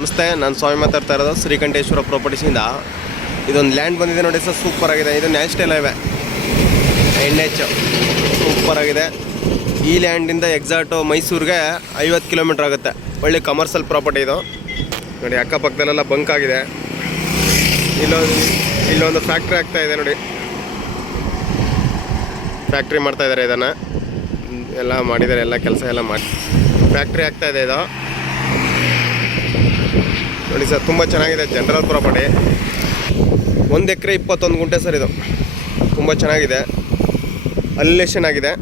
ನಮಸ್ತೆ, ನಾನು ಸ್ವಾಮಿ ಮಾತಾಡ್ತಾ ಇರೋದು ಶ್ರೀಕಂಠೇಶ್ವರ ಪ್ರಾಪರ್ಟೀಸಿಂದ. ಇದೊಂದು ಲ್ಯಾಂಡ್ ಬಂದಿದೆ ನೋಡಿ ಸರ್, ಸೂಪರ್ ಆಗಿದೆ. ಇದು ನ್ಯಾಷನಲ್ ಹೈವೇ NH, ಸೂಪರ್ ಆಗಿದೆ. ಈ ಲ್ಯಾಂಡಿಂದ ಎಕ್ಸಾಕ್ಟು ಮೈಸೂರಿಗೆ 50 ಕಿಲೋಮೀಟ್ರ್ ಆಗುತ್ತೆ. ಒಳ್ಳೆ ಕಮರ್ಷಿಯಲ್ ಪ್ರಾಪರ್ಟಿ ಇದು ನೋಡಿ. ಅಕ್ಕಪಕ್ಕದಲ್ಲೆಲ್ಲ ಬಂಕ್ ಆಗಿದೆ. ಇಲ್ಲೊಂದು ಫ್ಯಾಕ್ಟ್ರಿ ಆಗ್ತಾ ಇದೆ ನೋಡಿ. ಫ್ಯಾಕ್ಟ್ರಿ ಮಾಡ್ತಾ ಇದ್ದಾರೆ, ಇದನ್ನು ಎಲ್ಲ ಮಾಡಿದ್ದಾರೆ, ಎಲ್ಲ ಕೆಲಸ ಎಲ್ಲ ಮಾಡಿ ಫ್ಯಾಕ್ಟ್ರಿ ಆಗ್ತಾ ಇದೆ ಇದು ನೋಡಿ ಸರ್. ತುಂಬ ಚೆನ್ನಾಗಿದೆ, ಜನರಲ್ ಪ್ರಾಪರ್ಟಿ. 1 ಎಕರೆ 21 ಗುಂಟೆ ಸರ್. ಇದು ತುಂಬ ಚೆನ್ನಾಗಿದೆ, ಅಲ್ಲೇಷನ್ ಆಗಿದೆ.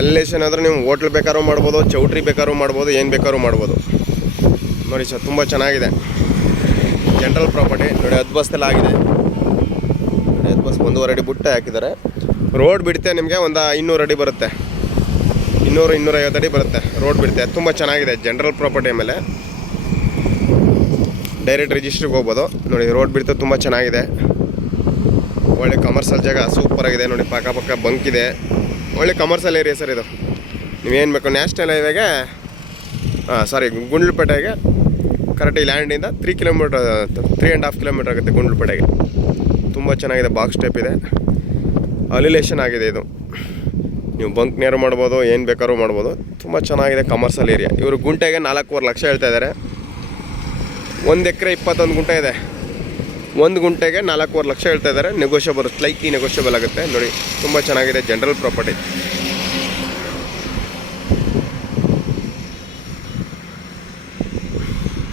ಅಲ್ಲೇಷನ್ ಆದರೆ ನೀವು ಹೋಟ್ಲ್ ಬೇಕಾದ್ರೂ ಮಾಡ್ಬೋದು, ಚೌಟ್ರಿ ಬೇಕಾದ್ರೂ ಮಾಡ್ಬೋದು, ಏನು ಬೇಕಾದ್ರೂ ಮಾಡ್ಬೋದು ನೋಡಿ ಸರ್. ತುಂಬ ಚೆನ್ನಾಗಿದೆ ಜನರಲ್ ಪ್ರಾಪರ್ಟಿ ನೋಡಿ. ಹದ್ಬಸ್ತೆಲ್ಲ ಆಗಿದೆ ನೋಡಿ. ಹದ್ಬಸ್ 1.5 ಅಡಿ ಬುಟ್ಟೆ ಹಾಕಿದ್ದಾರೆ. ರೋಡ್ ಬಿಡುತ್ತೆ ನಿಮಗೆ ಒಂದು 200 ಅಡಿ ಬರುತ್ತೆ, 200-250 ಅಡಿ ಬರುತ್ತೆ ರೋಡ್ ಬಿಡುತ್ತೆ. ತುಂಬ ಚೆನ್ನಾಗಿದೆ ಜನರಲ್ ಪ್ರಾಪರ್ಟಿ. ಆಮೇಲೆ ಡೈರೆಕ್ಟ್ ರಿಜಿಸ್ಟ್ರಿಗೆ ಹೋಗ್ಬೋದು ನೋಡಿ. ರೋಡ್ ಬಿಡ್ತು, ತುಂಬ ಚೆನ್ನಾಗಿದೆ. ಒಳ್ಳೆ ಕಮರ್ಷಿಯಲ್ ಜಾಗ, ಸೂಪರಾಗಿದೆ ನೋಡಿ. ಪಕ್ಕ ಬಂಕ್ ಇದೆ, ಒಳ್ಳೆ ಕಮರ್ಷಿಯಲ್ ಏರಿಯಾ ಸರ್ ಇದು. ನೀವೇನು ಬೇಕು, ನ್ಯಾಷನಲ್ ಹೈವೇಗೆ ಗುಂಡ್ಲುಪೇಟೆಗೆ ಕರೆಕ್ಟ್ ಈ ಲ್ಯಾಂಡಿಂದ 3.5 ಕಿಲೋಮೀಟರ್ ಆಗುತ್ತೆ ಗುಂಡ್ಲುಪೇಟೆಗೆ. ತುಂಬ ಚೆನ್ನಾಗಿದೆ, ಬಾಕ್ಸ್ ಟೈಪ್ ಇದೆ, ಅಲಿಲೇಷನ್ ಆಗಿದೆ. ಇದು ನೀವು ಬಂಕ್ ನೇರು ಮಾಡ್ಬೋದು, ಏನು ಬೇಕಾದ್ರೂ ಮಾಡ್ಬೋದು. ತುಂಬ ಚೆನ್ನಾಗಿದೆ ಕಮರ್ಷಿಯಲ್ ಏರಿಯಾ. ಇವರು ಗುಂಟೆಗೆ 4.5 ಲಕ್ಷ ಹೇಳ್ತಾ ಇದ್ದಾರೆ. 1 ಎಕರೆ 21 ಗುಂಟೆ ಇದೆ. 1 ಗುಂಟೆಗೆ 4.5 ಲಕ್ಷ ಹೇಳ್ತಾ ಇದ್ದಾರೆ. ನೆಗೋಷಿಯಬಲ್, ಸ್ಲೈಟ್ಲಿ ನೆಗೋಷಿಯಬಲ್ ಆಗುತ್ತೆ ನೋಡಿ. ತುಂಬ ಚೆನ್ನಾಗಿದೆ ಜನರಲ್ ಪ್ರಾಪರ್ಟಿ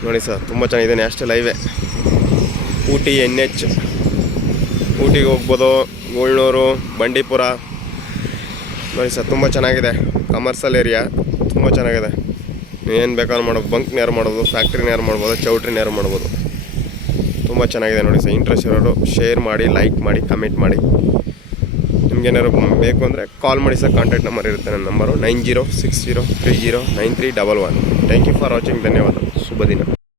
ನೋಡಿ ಸರ್. ತುಂಬ ಚೆನ್ನಾಗಿದೆ, ನ್ಯಾಷನಲ್ ಹೈವೇ. ಊಟಿ NH, ಊಟಿಗೆ ಹೋಗ್ಬೋದು, ಗೋಳ್ನೂರು, ಬಂಡೀಪುರ ನೋಡಿ ಸರ್. ತುಂಬ ಚೆನ್ನಾಗಿದೆ ಕಮರ್ಷಿಯಲ್ ಏರಿಯಾ, ತುಂಬ ಚೆನ್ನಾಗಿದೆ. ಏನು ಬೇಕಾದ್ರೂ ಮಾಡೋದು, ಬಂಕ್ ನೇರು ಮಾಡೋದು, ಫ್ಯಾಕ್ಟ್ರಿ ನೇರು ಮಾಡ್ಬೋದು, ಚೌಟ್ರಿ ನೇರು ಮಾಡ್ಬೋದು. ತುಂಬ ಚೆನ್ನಾಗಿದೆ ನೋಡಿ ಸರ್. ಇಂಟ್ರೆಸ್ಟ್ ಇರೋರು ಶೇರ್ ಮಾಡಿ, ಲೈಕ್ ಮಾಡಿ, ಕಮೆಂಟ್ ಮಾಡಿ. ನಿಮ್ಗೇನಾದ್ರು ಬೇಕು ಅಂದರೆ ಕಾಲ್ ಮಾಡಿ ಸರ್. ಕಾಂಟ್ಯಾಕ್ಟ್ ನಂಬರ್ ಇರುತ್ತೆ, ನನ್ನ number 9060309311. Thank you for watching. ಧನ್ಯವಾದ. ಶುಭ ದಿನ.